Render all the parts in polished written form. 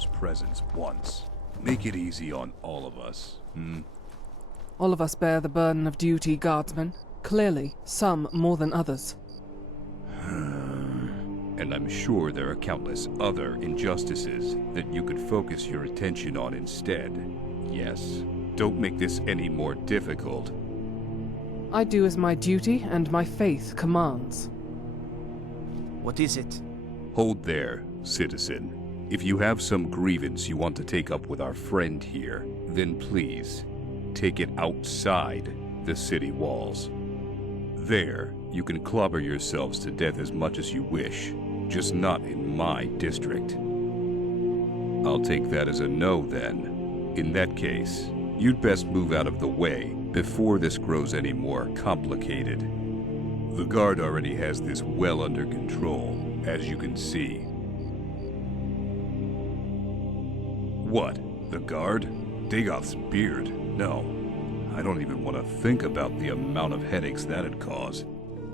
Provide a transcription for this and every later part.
Jarl's presence once. Make it easy on all of us, All of us bear the burden of duty, guardsmen. Clearly, some more than others. And I'm sure there are countless other injustices that you could focus your attention on instead. Yes, don't make this any more difficult. I do as my duty and my faith commands. What is it? Hold there, citizen. If you have some grievance you want to take up with our friend here, then please, take it outside the city walls. There, you can clobber yourselves to death as much as you wish, just not in my district. I'll take that as a no, then. In that case, you'd best move out of the way before this grows any more complicated. The guard already has this well under control, as you can see. What? The guard? Dagoth's beard? No. I don't even want to think about the amount of headaches that'd cause.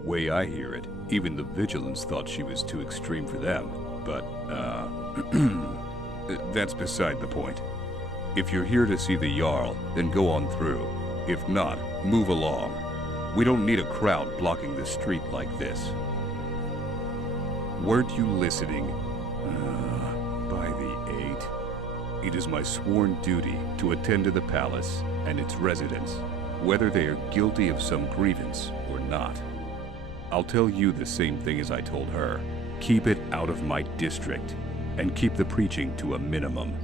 Way I hear it, even the Vigilants thought she was too extreme for them. But, that's beside the point. If you're here to see the Jarl, then go on through. If not, move along. We don't need a crowd blocking the street like this. Weren't you listening? By the 8. It is my sworn duty to attend to the palace and its residents, whether they are guilty of some grievance or not. I'll tell you the same thing as I told her. Keep it out of my district, and keep the preaching to a minimum.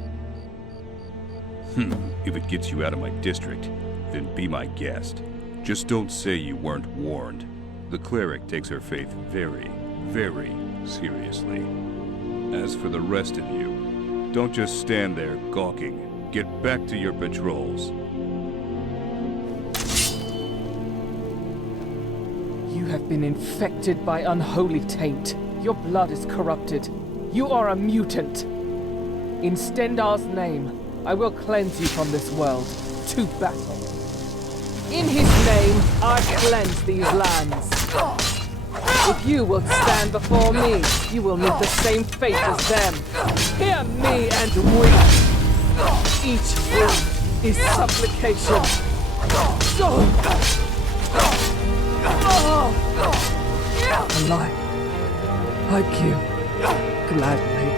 If it gets you out of my district, then be my guest. Just don't say you weren't warned. The Cleric takes her faith very, very seriously. As for the rest of you, don't just stand there gawking. Get back to your patrols. You have been infected by unholy taint. Your blood is corrupted. You are a mutant. In Stendar's name, I will cleanse you from this world to battle. In his name, I cleanse these lands. If you will stand before me, you will meet the same fate as them. Hear me and weep. Each word is supplication. Alive. Like you. Gladly.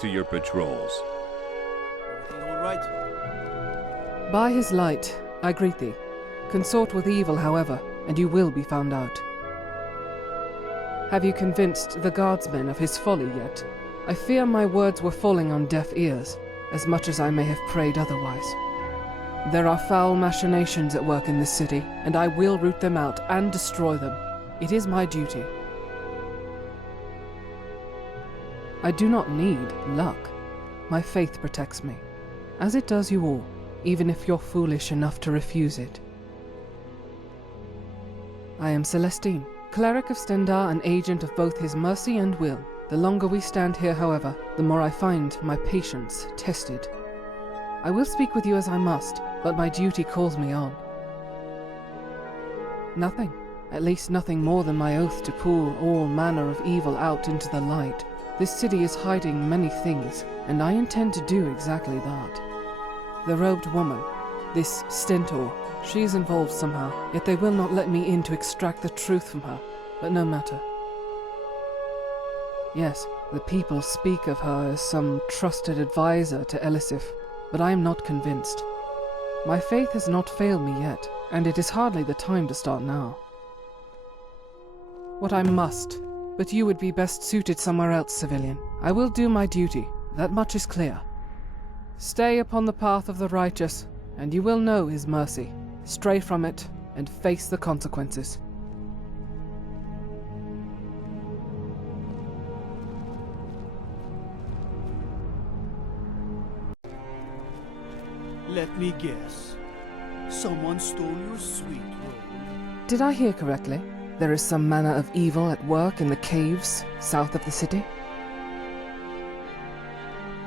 To your patrols. Everything all right? By his light, I greet thee. Consort with evil, however, and you will be found out. Have you convinced the guardsmen of his folly yet? I fear my words were falling on deaf ears, as much as I may have prayed otherwise. There are foul machinations at work in this city, and I will root them out and destroy them. It is my duty. I do not need luck. My faith protects me, as it does you all, even if you're foolish enough to refuse it. I am Celestine, Cleric of Stendar and agent of both his mercy and will. The longer we stand here, however, the more I find my patience tested. I will speak with you as I must, but my duty calls me on. Nothing, at least nothing more than my oath to pull all manner of evil out into the light. This city is hiding many things, and I intend to do exactly that. The robed woman, this Stentor, she is involved somehow, yet they will not let me in to extract the truth from her, but no matter. Yes, the people speak of her as some trusted advisor to Elisif, but I am not convinced. My faith has not failed me yet, and it is hardly the time to start now. What I must, but you would be best suited somewhere else, civilian. I will do my duty, that much is clear. Stay upon the path of the righteous, and you will know his mercy. Stray from it, and face the consequences. Let me guess. Someone stole your sweet roll. Did I hear correctly? There is some manner of evil at work in the caves south of the city?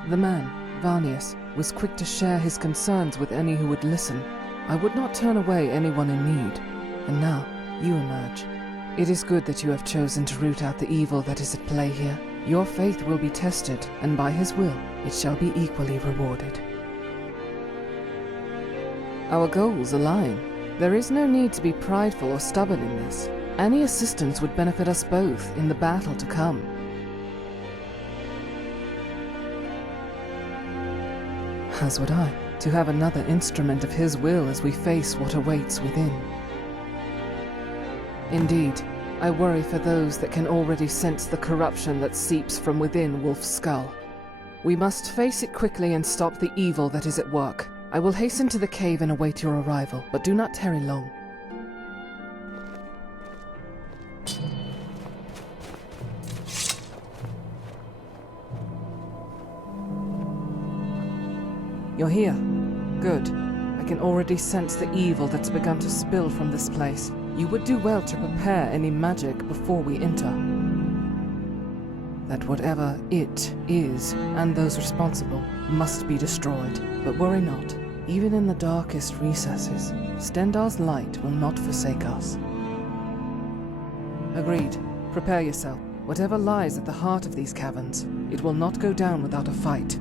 The man, Varnius, was quick to share his concerns with any who would listen. I would not turn away anyone in need, and now you emerge. It is good that you have chosen to root out the evil that is at play here. Your faith will be tested, and by his will, it shall be equally rewarded. Our goals align. There is no need to be prideful or stubborn in this. Any assistance would benefit us both in the battle to come. As would I, to have another instrument of his will as we face what awaits within. Indeed, I worry for those that can already sense the corruption that seeps from within Wolfskull. We must face it quickly and stop the evil that is at work. I will hasten to the cave and await your arrival, but do not tarry long. You're here. Good. I can already sense the evil that's begun to spill from this place. You would do well to prepare any magic before we enter. That whatever it is, and those responsible, must be destroyed. But worry not. Even in the darkest recesses, Stendarr's light will not forsake us. Agreed. Prepare yourself. Whatever lies at the heart of these caverns, it will not go down without a fight.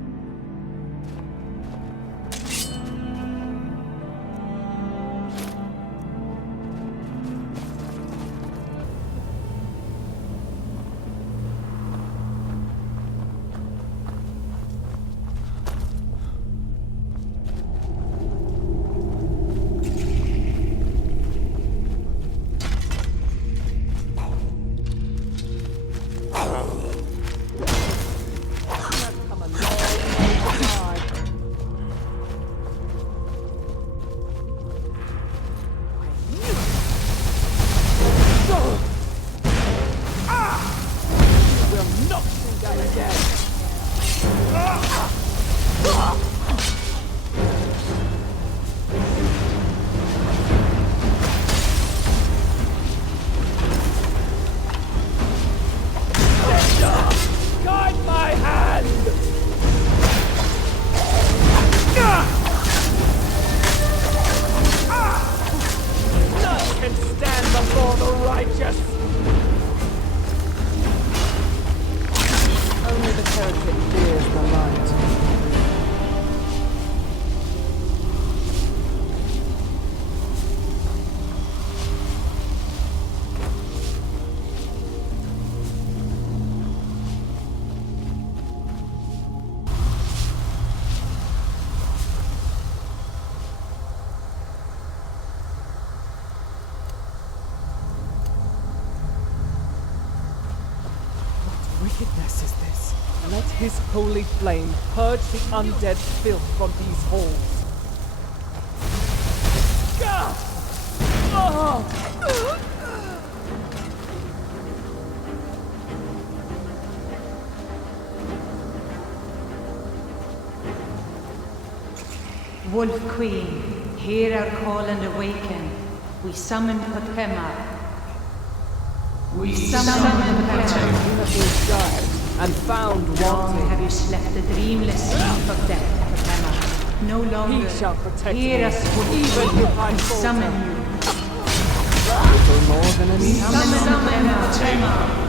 Wickedness is this? Let his holy flame purge the undead filth from these halls. Gah! Oh! Wolf Queen, hear our call and awaken. We summon Potema. We summon Potema. You have been judged and found Long wanting. have you slept the dreamless sleep of death, Potema. No longer. He shall protect Hear me, us, Wolf even Queen. if I We falter. summon you. Little more than an easy. Summon Potema.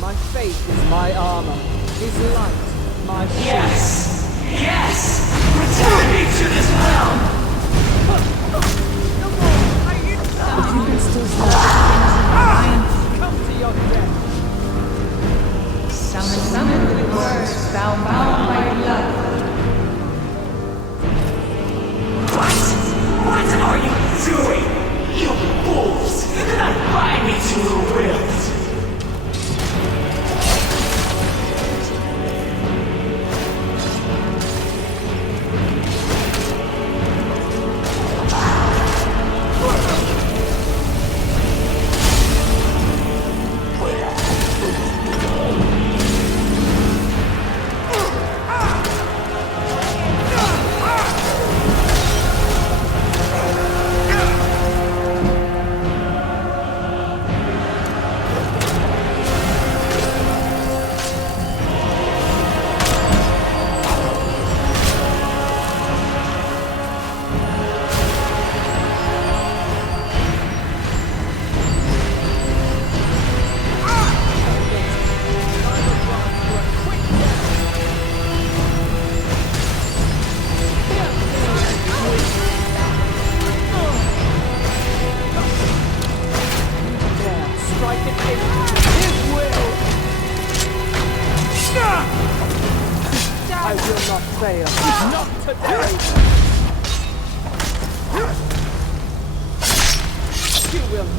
My faith is my armor, his light, my shield. Yes! Yes! Return me to this realm! If you can still stand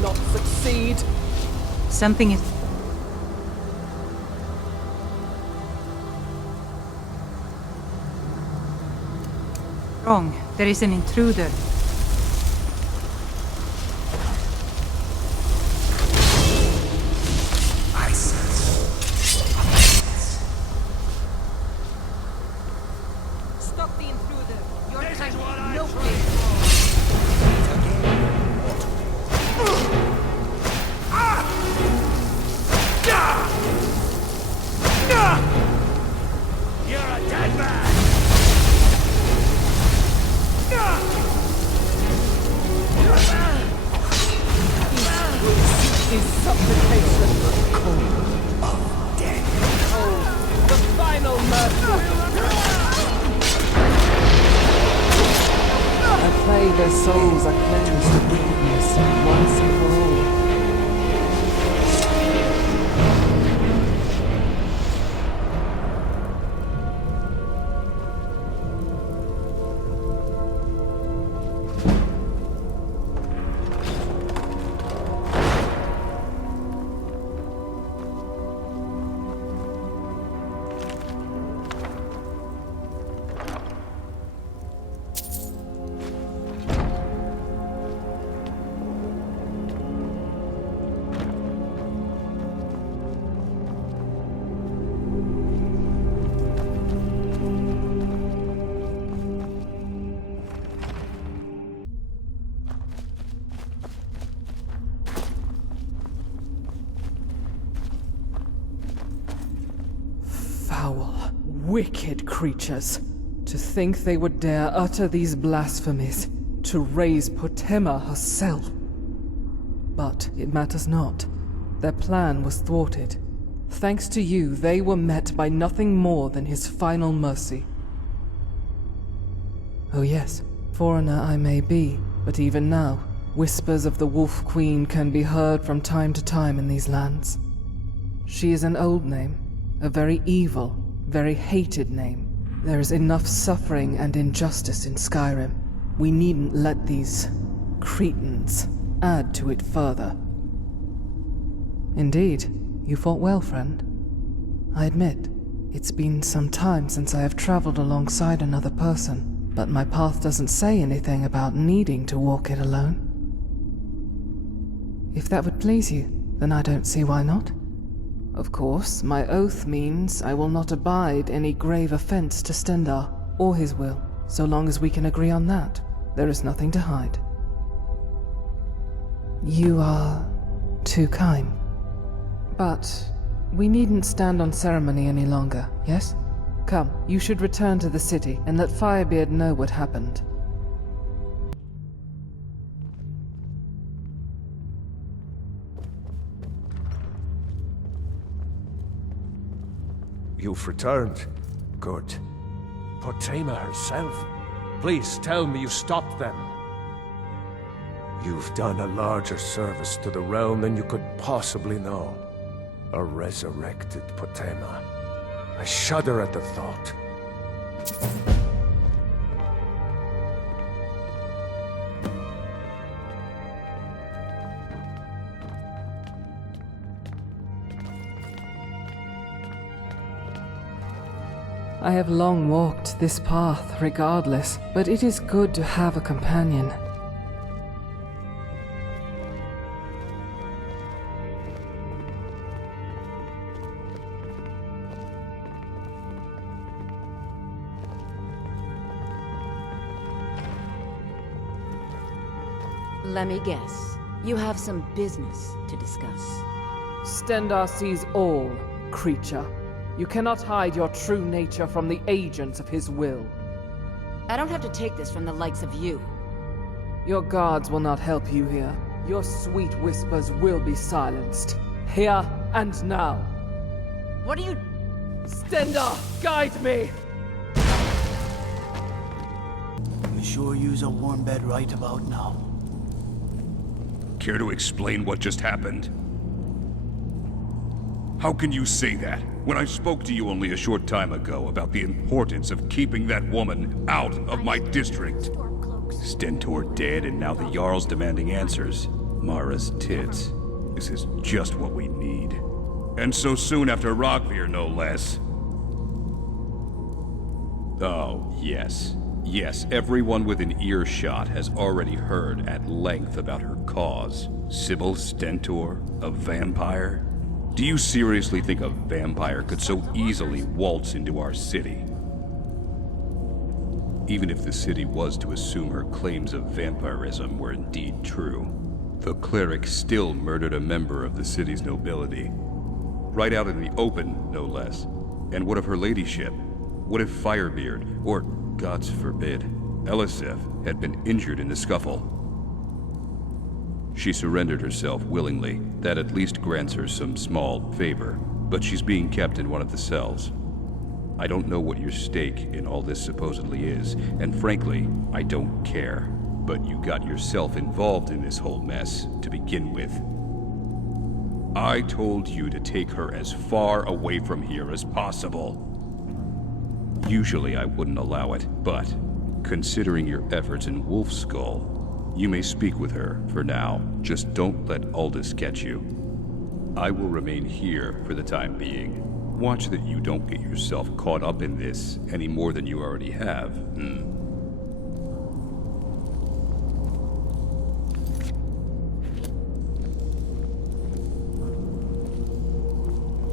not succeed. Something is... wrong. There is an intruder. Stop the intruder. Your time is no place. You're a dead man! His supplication. Call of death. Oh, the final mercy. I pray their souls are cleansed of wickedness once and for all. Foul, wicked creatures. To think they would dare utter these blasphemies, to raise Potema herself. But it matters not. Their plan was thwarted. Thanks to you, they were met by nothing more than his final mercy. Oh yes, foreigner I may be, but even now, whispers of the Wolf Queen can be heard from time to time in these lands. She is an old name, a very evil, very hated name. There is enough suffering and injustice in Skyrim. We needn't let these cretins add to it further. Indeed, you fought well, friend. I admit, it's been some time since I have traveled alongside another person, but my path doesn't say anything about needing to walk it alone. If that would please you, then I don't see why not. Of course, my oath means I will not abide any grave offense to Stendarr, or his will, so long as we can agree on that. There is nothing to hide. You are too kind. But we needn't stand on ceremony any longer, yes? Come, you should return to the city and let Firebeard know what happened. You've returned. Good. Potema herself. Please tell me you stopped them. You've done a larger service to the realm than you could possibly know. A resurrected Potema. I shudder at the thought. I have long walked this path regardless, but it is good to have a companion. Let me guess. You have some business to discuss. Stendarr sees all, creature. You cannot hide your true nature from the agents of his will. I don't have to take this from the likes of you. Your guards will not help you here. Your sweet whispers will be silenced. Here and now. What are you... Stendarr, guide me! You sure use a warm bed right about now? Care to explain what just happened? How can you say that, when I spoke to you only a short time ago about the importance of keeping that woman out of my district? Stentor dead, and now the Jarl's demanding answers. Mara's tits. This is just what we need. And so soon after Rogvir, no less. Oh, yes. Yes, everyone within earshot has already heard at length about her cause. Sybil Stentor, a vampire? Do you seriously think a vampire could so easily waltz into our city? Even if the city was to assume her claims of vampirism were indeed true, the Cleric still murdered a member of the city's nobility. Right out in the open, no less. And what of her ladyship? What if Firebeard, or, gods forbid, Eliseth, had been injured in the scuffle? She surrendered herself willingly. That at least grants her some small favor, but she's being kept in one of the cells. I don't know what your stake in all this supposedly is, and frankly, I don't care. But you got yourself involved in this whole mess to begin with. I told you to take her as far away from here as possible. Usually I wouldn't allow it, but considering your efforts in Wolfskull, you may speak with her for now. Just don't let Aldous catch you. I will remain here for the time being. Watch that you don't get yourself caught up in this any more than you already have.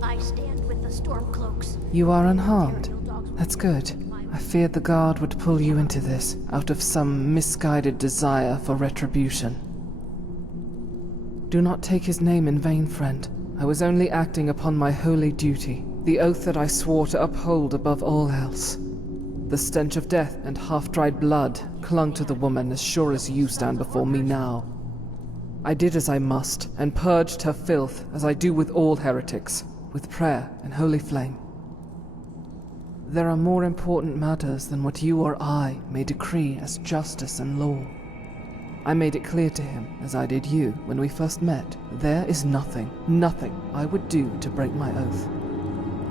I stand with the Stormcloaks. You are unharmed. That's good. I feared the guard would pull you into this, out of some misguided desire for retribution. Do not take his name in vain, friend. I was only acting upon my holy duty, the oath that I swore to uphold above all else. The stench of death and half-dried blood clung to the woman as sure as you stand before me now. I did as I must, and purged her filth as I do with all heretics, with prayer and holy flame. There are more important matters than what you or I may decree as justice and law. I made it clear to him, as I did you when we first met, there is nothing I would do to break my oath.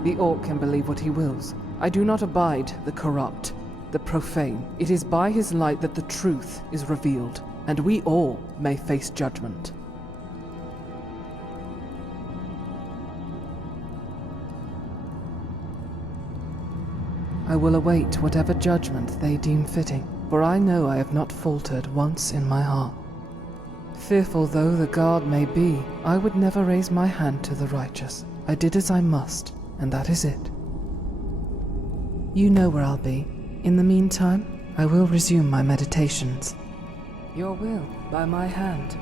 The Orc can believe what he wills. I do not abide the corrupt, the profane. It is by his light that the truth is revealed, and we all may face judgment. I will await whatever judgment they deem fitting, for I know I have not faltered once in my heart. Fearful though the guard may be, I would never raise my hand to the righteous. I did as I must, and that is it. You know where I'll be. In the meantime, I will resume my meditations. Your will, by my hand.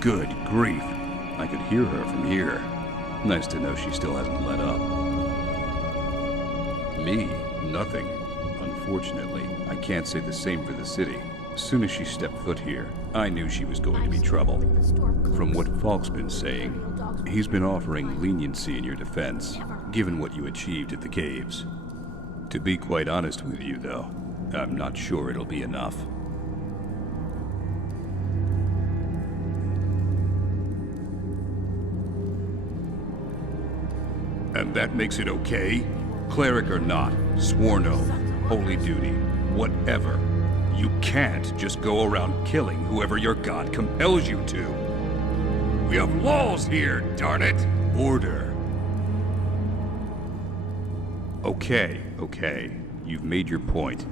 Good grief. I could hear her from here. Nice to know she still hasn't let up. Me? Nothing. Unfortunately, I can't say the same for the city. As soon as she stepped foot here, I knew she was going to be trouble. From what Falk's been saying, he's been offering leniency in your defense, given what you achieved at the caves. To be quite honest with you, though, I'm not sure it'll be enough. And that makes it okay? Cleric or not, sworn oath, holy duty, whatever. You can't just go around killing whoever your god compels you to. We have laws here, darn it! Order. Okay. You've made your point.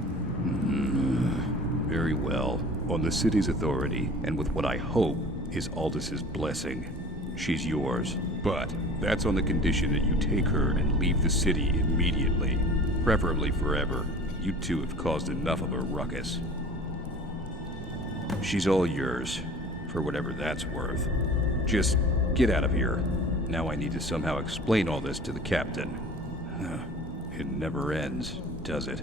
Very well. On the city's authority, and with what I hope is Aldous' blessing, she's yours. But that's on the condition that you take her and leave the city immediately. Preferably forever. You two have caused enough of a ruckus. She's all yours, for whatever that's worth. Just get out of here. Now I need to somehow explain all this to the captain. It never ends, does it?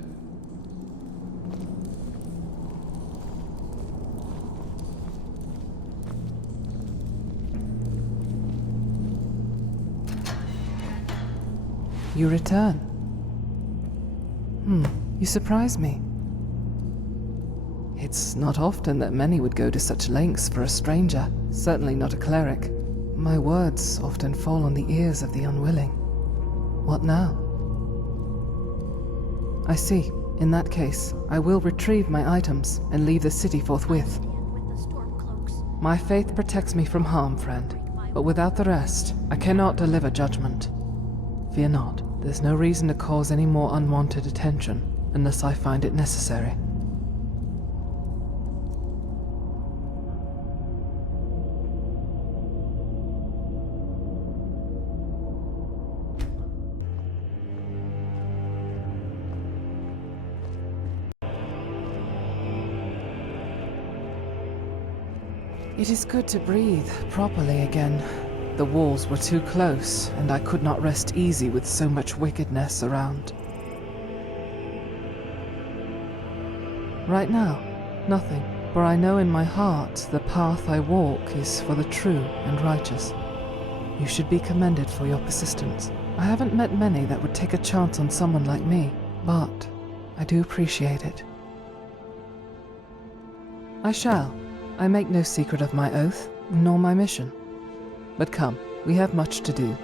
You return. You surprise me. It's not often that many would go to such lengths for a stranger, certainly not a cleric. My words often fall on the ears of the unwilling. What now? I see. In that case, I will retrieve my items and leave the city forthwith. My faith protects me from harm, friend. But without the rest, I cannot deliver judgment. Fear not. There's no reason to cause any more unwanted attention, unless I find it necessary. It is good to breathe properly again. The walls were too close, and I could not rest easy with so much wickedness around. Right now, nothing, for I know in my heart the path I walk is for the true and righteous. You should be commended for your persistence. I haven't met many that would take a chance on someone like me, but I do appreciate it. I shall. I make no secret of my oath, nor my mission. But come, we have much to do.